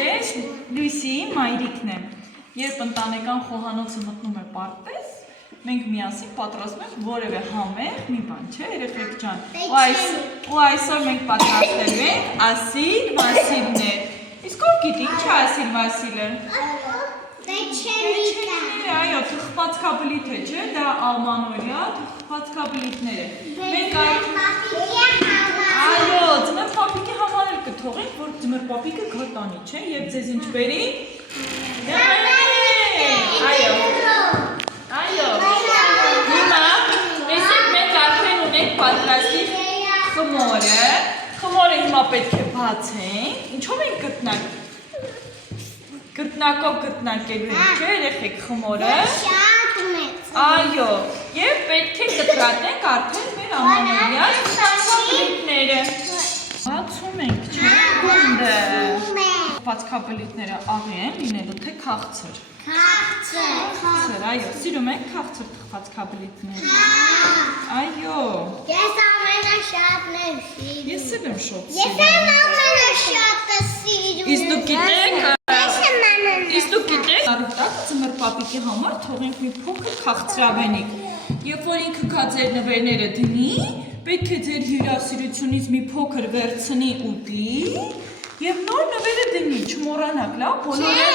Ես Լույսի մայրիկն եմ։ Երբ ընտանեկան խոհանոցը մտնում է պարտեզ, մենք միասին պատրաստում ենք որևէ համեղ մի բան, չէ, երեխեք ջան։ Ու այսօր մենք պատրաստելու ենք ասիլ Վասիլներ։ Իսկ ով գիտի ինչ է ասիլ Վասիլը։ Այո, թխվածքաբլիթ է, չէ, դա Ալմանորյա թխվածքաբլիթներ է։ Այո, ձմեռ պապիկի համար էլ կթողենք, որ ձմեռ պապիկը գտանի, չէ, եւ ձեզ ինչ բերի։ Այո։ Հիմա տեսեք մենք արդեն ունենք պատրաստի խմորը։ Խմորը հիմա պետք է բացենք։ Ինչով ենք գտնակ։ Գտնակով գտնակելու ենք, չէ, երեխեք խմորը։ Շատ մեծ։ Այո, եւ պետք է կտրատենք արդեն մեր ամանորյա թխվածքաբլիթները։ Բացում ենք, չէ, գունդը։ Թխվածքաբլիթները աղի են լինելու, թե քաղցր։ Քաղցր, այո, սիրում եք քաղցր թխվածքաբլիթները։ Այո։ Ես ամենաշատն եմ սիրում։ Ես էլ եմ շատ Ես սիրում։ եմ ամենաշատը սիրում։ Իսկ դուք գիտեք, Արուտակը ձմեռ պապիկի համար թողենք մի փոքր քաղցրավենիք։ Երբ որ ինքը կա ձեր նվերները դնի, պետք է ձեր հյուրասիրությունից մի փոքր վերցնի ուտի եւ նոր նվերը դնի, չմոռանաք, լավ, բոլորը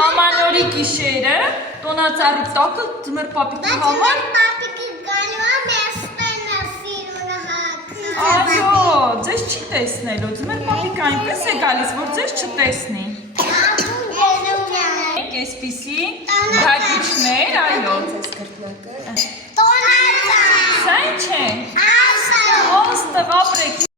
ամանորի գիշերը տոնած Արուտակը ձմեռ պապիկի համար։ Պապիկը գալու է մեզ սիրուն հագ։ Այո, ձեզ չի տեսնելու, ձմեռ պապիկը այնպես է գալիս, որ ձեզ չտեսնի։ Այսպիսի բակիչներ, այո, ձեզ կրտնակը։ Տոնածա։ Սա ինչ է։ Ասա։ Ոստղ ապրեք։